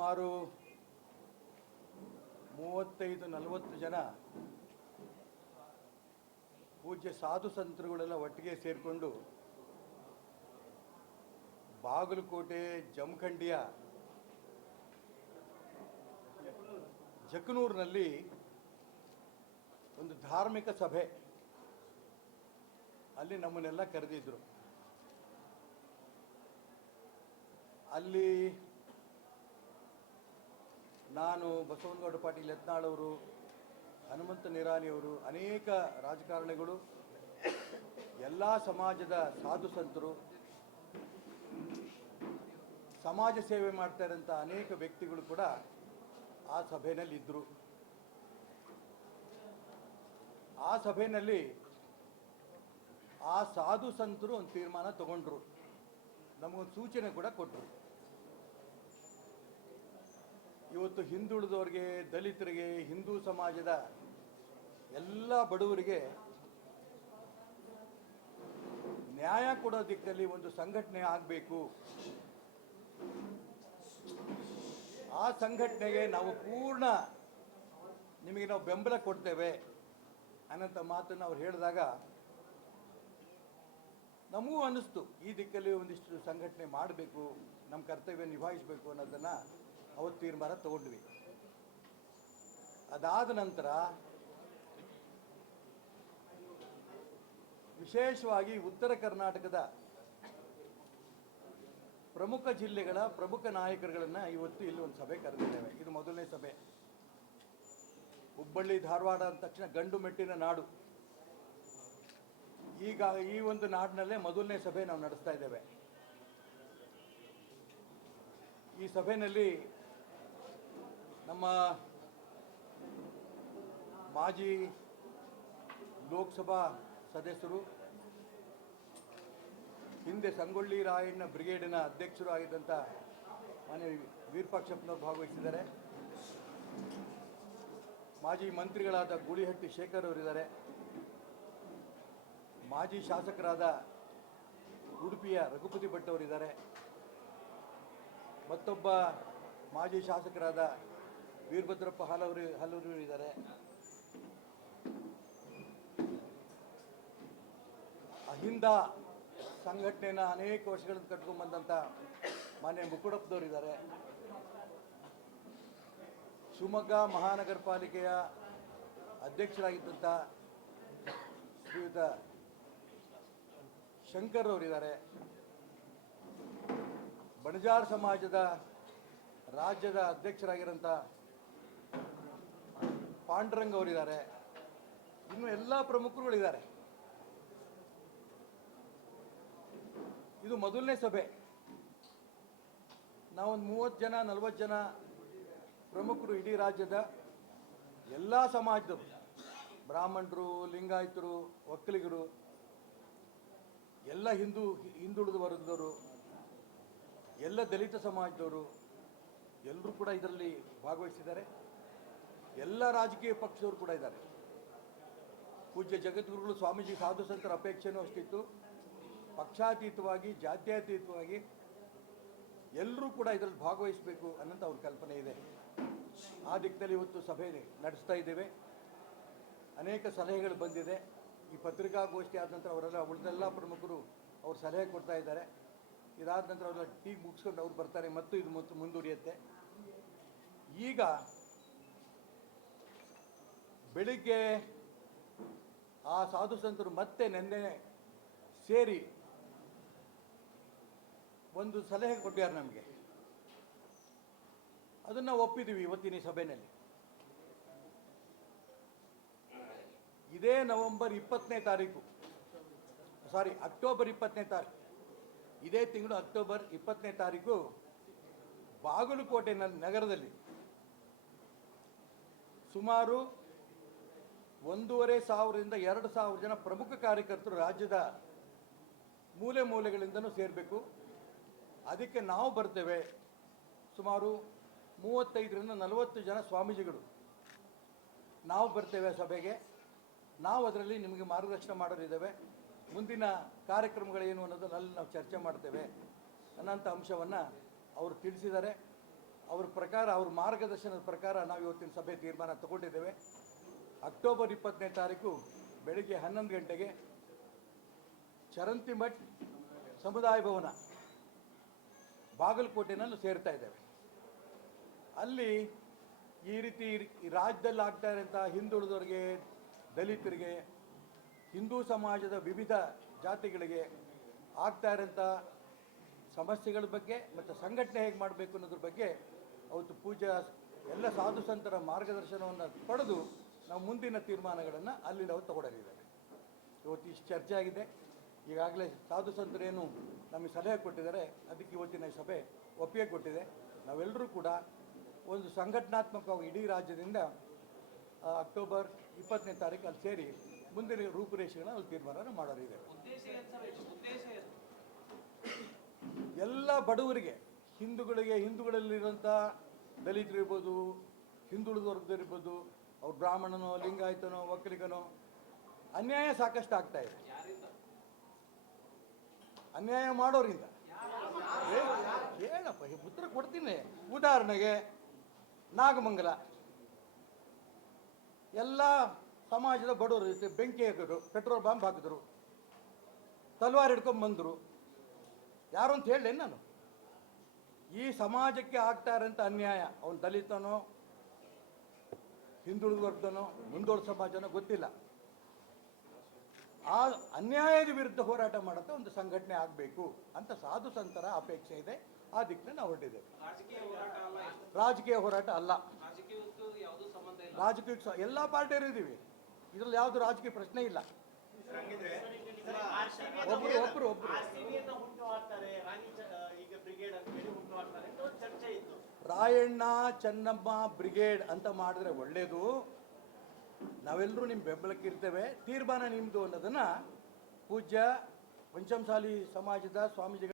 ಸುಮಾರು ಮೂವತ್ತೈದು, ನಲವತ್ತು ಜನ ಪೂಜ್ಯ ಸಾಧು ಸಂತರುಗಳೆಲ್ಲ ಒಟ್ಟಿಗೆ ಸೇರಿಕೊಂಡು ಬಾಗಲಕೋಟೆ, ಜಮಖಂಡಿಯ ಜಕನೂರಿನಲ್ಲಿ ಒಂದು ಧಾರ್ಮಿಕ ಸಭೆ. ಅಲ್ಲಿ ನಮ್ಮನ್ನೆಲ್ಲ ಕರೆದಿದ್ರು. ಅಲ್ಲಿ ನಾನು ಬಸವನಗೌಡ ಪಾಟೀಲ್ ಯತ್ನಾಳವರು ಹನುಮಂತ ನಿರಾಣಿಯವರು ಅನೇಕ ರಾಜಕಾರಣಿಗಳು, ಎಲ್ಲ ಸಮಾಜದ ಸಾಧು ಸಂತರು, ಸಮಾಜ ಸೇವೆ ಮಾಡ್ತಾ ಅನೇಕ ವ್ಯಕ್ತಿಗಳು ಕೂಡ ಆ ಸಭೆಯಲ್ಲಿ ಇದ್ದರು ಆ ಸಭೆಯಲ್ಲಿ ಆ ಸಾಧು ಸಂತರು ಒಂದು ತೀರ್ಮಾನ ತಗೊಂಡ್ರು. ನಮಗೊಂದು ಸೂಚನೆ ಕೂಡ ಕೊಟ್ಟರು ಇವತ್ತು ಹಿಂದುಳಿದವ್ರಿಗೆ, ದಲಿತರಿಗೆ, ಹಿಂದೂ ಸಮಾಜದ ಎಲ್ಲ ಬಡವರಿಗೆ ನ್ಯಾಯ ಕೊಡೋ ದಿಕ್ಕಲ್ಲಿ ಒಂದು ಸಂಘಟನೆ ಆಗಬೇಕು. ಆ ಸಂಘಟನೆಗೆ ನಾವು ಪೂರ್ಣ ನಿಮಗೆ ನಾವು ಬೆಂಬಲ ಕೊಡ್ತೇವೆ ಅನ್ನೋಂಥ ಮಾತನ್ನು ಅವ್ರು ಹೇಳಿದಾಗ ನಮಗೂ ಅನ್ನಿಸ್ತು. ಈ ದಿಕ್ಕಲ್ಲಿ ಒಂದಿಷ್ಟು ಸಂಘಟನೆ ಮಾಡಬೇಕು, ನಮ್ಮ ಕರ್ತವ್ಯ ನಿಭಾಯಿಸಬೇಕು ಅನ್ನೋದನ್ನು ಅವತ್ತು ತೀರ್ಮಾನ ತಗೊಂಡ್ವಿ. ಅದಾದ ನಂತರ ವಿಶೇಷವಾಗಿ ಉತ್ತರ ಕರ್ನಾಟಕದ ಪ್ರಮುಖ ಜಿಲ್ಲೆಗಳ ಪ್ರಮುಖ ನಾಯಕರುಗಳನ್ನು ಇವತ್ತು ಇಲ್ಲಿ ಒಂದು ಸಭೆ ಕರೆದಿದ್ದೇವೆ. ಇದು ಮೊದಲನೇ ಸಭೆ. ಹುಬ್ಬಳ್ಳಿ, ಧಾರವಾಡ ಅಂದ ತಕ್ಷಣ ಗಂಡು ಮೆಟ್ಟಿನ ನಾಡು. ಈಗ ಈ ಒಂದು ನಾಡಿನಲ್ಲೇ ಮೊದಲನೇ ಸಭೆ ನಾವು ನಡೆಸ್ತಾ ಇದ್ದೇವೆ. ಈ ಸಭೆಯಲ್ಲಿ ನಮ್ಮ ಮಾಜಿ ಲೋಕಸಭಾ ಸದಸ್ಯರು, ಹಿಂದೆ ಸಂಗೊಳ್ಳಿ ರಾಯಣ್ಣ ಬ್ರಿಗೇಡಿನ ಅಧ್ಯಕ್ಷರು ಆಗಿದ್ದಂಥ ಮಾನ್ಯ ವೀರಪಾಕ್ಷಪ್ಪನವರು ಭಾಗವಹಿಸಿದ್ದಾರೆ. ಮಾಜಿ ಮಂತ್ರಿಗಳಾದ ಗೂಳಿಹಟ್ಟಿ ಶೇಖರ್ ಅವರಿದ್ದಾರೆ. ಮಾಜಿ ಶಾಸಕರಾದ ಉಡುಪಿಯ ರಘುಪತಿ ಭಟ್ ಅವರಿದ್ದಾರೆ. ಮತ್ತೊಬ್ಬ ಮಾಜಿ ಶಾಸಕರಾದ ವೀರಭದ್ರಪ್ಪ ಹಲವರು ಹಲವರು ಇದ್ದಾರೆ. ಅಹಿಂದ ಸಂಘಟನೆನ ಅನೇಕ ವರ್ಷಗಳಿಂದ ಕಟ್ಕೊಂಡ್ಬಂದಂಥ ಮಾನ್ಯ ಮುಕುಡಪ್ಪದವರು ಇದ್ದಾರೆ. ಶಿವಮೊಗ್ಗ ಮಹಾನಗರ ಪಾಲಿಕೆಯ ಅಧ್ಯಕ್ಷರಾಗಿದ್ದಂಥ ಶ್ರೀಯುತ ಶಂಕರ್ ಅವರಿದ್ದಾರೆ ಬಣಜಾರ್ ಸಮಾಜದ ರಾಜ್ಯದ ಅಧ್ಯಕ್ಷರಾಗಿರೋಂಥ ಪಾಂಡುರಂಗ್ ಅವರಿದ್ದಾರೆ. ಇನ್ನು ಎಲ್ಲ ಪ್ರಮುಖರುಗಳಿದ್ದಾರೆ. ಇದು ಮೊದಲನೇ ಸಭೆ. ನಾವೊಂದು ಮೂವತ್ತು ಜನ, ನಲವತ್ತು ಜನ ಪ್ರಮುಖರು ಇಡೀ ರಾಜ್ಯದ ಎಲ್ಲ ಸಮಾಜದವರು. ಬ್ರಾಹ್ಮಣರು, ಲಿಂಗಾಯತರು, ಒಕ್ಕಲಿಗರು, ಎಲ್ಲ ಹಿಂದೂ, ಹಿಂದುಳಿದ ವರ್ಗದವರು, ಎಲ್ಲ ದಲಿತ ಸಮಾಜದವರು ಎಲ್ಲರೂ ಕೂಡ ಇದರಲ್ಲಿ ಭಾಗವಹಿಸಿದ್ದಾರೆ. ಎಲ್ಲ ರಾಜಕೀಯ ಪಕ್ಷದವರು ಕೂಡ ಇದ್ದಾರೆ. ಪೂಜ್ಯ ಜಗದ್ಗುರುಗಳು ಸ್ವಾಮೀಜಿ ಸಾಧು ಸಂತರ ಅಪೇಕ್ಷೆನೂ ಅಷ್ಟಿತ್ತು. ಪಕ್ಷಾತೀತವಾಗಿ, ಜಾತ್ಯತೀತವಾಗಿ ಎಲ್ಲರೂ ಕೂಡ ಇದರಲ್ಲಿ ಭಾಗವಹಿಸಬೇಕು ಅನ್ನೋಂಥ ಅವ್ರ ಕಲ್ಪನೆ ಇದೆ. ಆ ದಿಕ್ಕಲ್ಲಿ ಇವತ್ತು ಸಭೆ ನಡೆಸ್ತಾ ಇದ್ದೇವೆ. ಅನೇಕ ಸಲಹೆಗಳು ಬಂದಿದೆ. ಈ ಪತ್ರಿಕಾಗೋಷ್ಠಿ ಆದ ನಂತರ ಅವರೆಲ್ಲ, ಉಳಿದೆಲ್ಲ ಪ್ರಮುಖರು ಅವ್ರು ಸಲಹೆ ಕೊಡ್ತಾ ಇದ್ದಾರೆ. ಇದಾದ ನಂತರ ಅವರೆಲ್ಲ ಟೀ ಮುಗಿಸ್ಕೊಂಡು ಅವ್ರು ಬರ್ತಾರೆ, ಮತ್ತು ಇದು ಮತ್ತು ಮುಂದುವರಿಯುತ್ತೆ. ಈಗ ಬೆಳಿಗ್ಗೆ ಆ ಸಾಧು ಸಂತರು ಮತ್ತೆ ನೆನ್ನೆ ಸೇರಿ ಒಂದು ಸಲಹೆ ಕೊಟ್ಟಿದ್ದಾರೆ ನಮಗೆ. ಅದನ್ನು ಒಪ್ಪಿದ್ದೀವಿ ಇವತ್ತಿನ ಸಭೆಯಲ್ಲಿ. ಇದೇ ನವೆಂಬರ್ ಇಪ್ಪತ್ತನೇ ತಾರೀಕು. ಸಾರಿ ಅಕ್ಟೋಬರ್ ಇಪ್ಪತ್ತನೇ ತಾರೀಕು. ಇದೇ ತಿಂಗಳು ಅಕ್ಟೋಬರ್ ಇಪ್ಪತ್ತನೇ ತಾರೀಕು ಬಾಗಲಕೋಟೆ ನಗರದಲ್ಲಿ ಸುಮಾರು ಒಂದೂವರೆ ಸಾವಿರದಿಂದ ಎರಡು ಸಾವಿರ ಜನ ಪ್ರಮುಖ ಕಾರ್ಯಕರ್ತರು ರಾಜ್ಯದ ಮೂಲೆ ಮೂಲೆಗಳಿಂದನೂ ಸೇರಬೇಕು. ಅದಕ್ಕೆ ನಾವು ಬರ್ತೇವೆ ಸುಮಾರು ಮೂವತ್ತೈದರಿಂದ ನಲವತ್ತು ಜನ ಸ್ವಾಮೀಜಿಗಳು. ನಾವು ಬರ್ತೇವೆ ಸಭೆಗೆ. ನಾವು ಅದರಲ್ಲಿ ನಿಮಗೆ ಮಾರ್ಗದರ್ಶನ ಮಾಡೋರಿದ್ದೇವೆ. ಮುಂದಿನ ಕಾರ್ಯಕ್ರಮಗಳೇನು ಅನ್ನೋದನ್ನ ಅಲ್ಲಿ ನಾವು ಚರ್ಚೆ ಮಾಡ್ತೇವೆ ಅನ್ನೋಂಥ ಅಂಶವನ್ನು ಅವರು ತಿಳಿಸಿದ್ದಾರೆ. ಅವ್ರ ಪ್ರಕಾರ ಅವ್ರ ಮಾರ್ಗದರ್ಶನದ ಪ್ರಕಾರ ನಾವು ಇವತ್ತಿನ ಸಭೆ ತೀರ್ಮಾನ ತಗೊಂಡಿದ್ದೇವೆ. ಅಕ್ಟೋಬರ್ ಇಪ್ಪತ್ತನೇ ತಾರೀಕು ಬೆಳಗ್ಗೆ ಹನ್ನೊಂದು ಗಂಟೆಗೆ ಚರಂತಿಮಠ್ ಸಮುದಾಯ ಭವನ, ಬಾಗಲಕೋಟೆನಲ್ಲಿ ಸೇರ್ತಾ ಇದ್ದೇವೆ. ಅಲ್ಲಿ ಈ ರೀತಿ ರಾಜ್ಯದಲ್ಲಿ ಆಗ್ತಾ ಇರೋಂಥ ಹಿಂದುಳಿದವರಿಗೆ, ದಲಿತರಿಗೆ, ಹಿಂದೂ ಸಮಾಜದ ವಿವಿಧ ಜಾತಿಗಳಿಗೆ ಆಗ್ತಾ ಇರೋಂಥ ಸಮಸ್ಯೆಗಳ ಬಗ್ಗೆ ಮತ್ತು ಸಂಘಟನೆ ಹೇಗೆ ಮಾಡಬೇಕು ಅನ್ನೋದ್ರ ಬಗ್ಗೆ ಅವತ್ತು ಪೂಜಾ ಎಲ್ಲ ಸಾಧು ಸಂತರ ಮಾರ್ಗದರ್ಶನವನ್ನು ಪಡೆದು ನಾವು ಮುಂದಿನ ತೀರ್ಮಾನಗಳನ್ನು ಅಲ್ಲಿ ನಾವು ತಗೊಳ್ಳಲಿದ್ದೇವೆ ಇವತ್ತು ಇಷ್ಟು ಚರ್ಚೆ ಆಗಿದೆ. ಈಗಾಗಲೇ ಸಾಧು ಸಂತರೇನು ನಮಗೆ ಸಲಹೆ ಕೊಟ್ಟಿದ್ದಾರೆ. ಅದಕ್ಕೆ ಇವತ್ತಿನ ಸಭೆ ಒಪ್ಪಿಗೆ ಕೊಟ್ಟಿದೆ. ನಾವೆಲ್ಲರೂ ಕೂಡ ಒಂದು ಸಂಘಟನಾತ್ಮಕವಾಗಿ ಇಡೀ ರಾಜ್ಯದಿಂದ ಅಕ್ಟೋಬರ್ ಇಪ್ಪತ್ತನೇ ತಾರೀಕು ಅಲ್ಲಿ ಸೇರಿ ಮುಂದಿನ ರೂಪುರೇಷೆಗಳನ್ನ ಅಲ್ಲಿ ತೀರ್ಮಾನ ಮಾಡೋರಿದೆ ಎಲ್ಲ ಬಡವರಿಗೆ ಹಿಂದೂಗಳಿಗೆ ಹಿಂದೂಗಳಲ್ಲಿರುವಂಥ ದಲಿತರು ಇರ್ಬೋದು ಹಿಂದುಳಿದ ವರ್ಗದವರಿರ್ಬೋದು ಅವ್ರು ಬ್ರಾಹ್ಮಣನೋ, ಲಿಂಗಾಯತನೋ ಒಕ್ಕಲಿಗನೋ ಅನ್ಯಾಯ ಸಾಕಷ್ಟು ಆಗ್ತಾ ಇದೆ. ಅನ್ಯಾಯ ಮಾಡೋರಿಂದ. ಈ ಉತ್ತರ ಕೊಡ್ತೀನಿ. ಉದಾಹರಣೆಗೆ, ನಾಗಮಂಗಲ. ಎಲ್ಲ ಸಮಾಜದ ಬಡವರು ಬೆಂಕಿ ಹಾಕಿದ್ರು, ಪೆಟ್ರೋಲ್ ಬಾಂಬ್ ಹಾಕಿದ್ರು, ತಲ್ವಾರ್ ಹಿಡ್ಕೊಂಡ್ ಬಂದರು. ಯಾರು ಅಂತ ಹೇಳಲೇನು ನಾನು. ಈ ಸಮಾಜಕ್ಕೆ ಆಗ್ತಾ ಇರೋಂಥ ಅನ್ಯಾಯ, ಅವನು ದಲಿತನೋ ಹಿಂದುಳಿದ ವರ್ಗನೋ ಮುಂದೋಳ ಸಮಾಜನೋ ಗೊತ್ತಿಲ್ಲ. ಆ ಅನ್ಯಾಯದ ವಿರುದ್ಧ ಹೋರಾಟ ಮಾಡುತ್ತೆ ಒಂದು ಸಂಘಟನೆ ಆಗಬೇಕು ಅಂತ ಸಾಧು ಸಂತರ ಅಪೇಕ್ಷೆ ಇದೆ. ಆ ದಿಕ್ಕನ್ನ ನಾವು ಹೊರಟಿದ್ದೇವೆ. ರಾಜಕೀಯ ಹೋರಾಟ ಅಲ್ಲ ರಾಜಕೀಯ ಹೋರಾಟ ಅಲ್ಲ. ರಾಜಕೀಯಕ್ಕೂ ಯಾವುದೂ ಸಂಬಂಧ ಇಲ್ಲ. ರಾಜಕೀಯಕ್ಕೆ ಸ- ಎಲ್ಲ ಪಾರ್ಟಿಯರು ಇದ್ದೀವಿ. ಇದರಲ್ಲಿ ಯಾವುದು ರಾಜಕೀಯ ಪ್ರಶ್ನೆ ಇಲ್ಲ. ಒಬ್ರು ಒಬ್ರು ಒಬ್ರು. ರಾಯಣ್ಣ ಚೆನ್ನಮ್ಮ ಬ್ರಿಗೇಡ್ ಅಂತ ಮಾಡಿದ್ರೆ ಒಳ್ಳೇದು. ನಾವೆಲ್ಲರೂ ನಿಮ್ಮ ಬೆಂಬಲಕ್ಕೆ ಇರ್ತೇವೆ. ತೀರ್ಮಾನ ನಿಮ್ಮದು ಅನ್ನೋದನ್ನ ಪೂಜ್ಯ ಪಂಚಮಸಾಲಿ ಸಮಾಜದ ಸ್ವಾಮೀಜಿಗಳ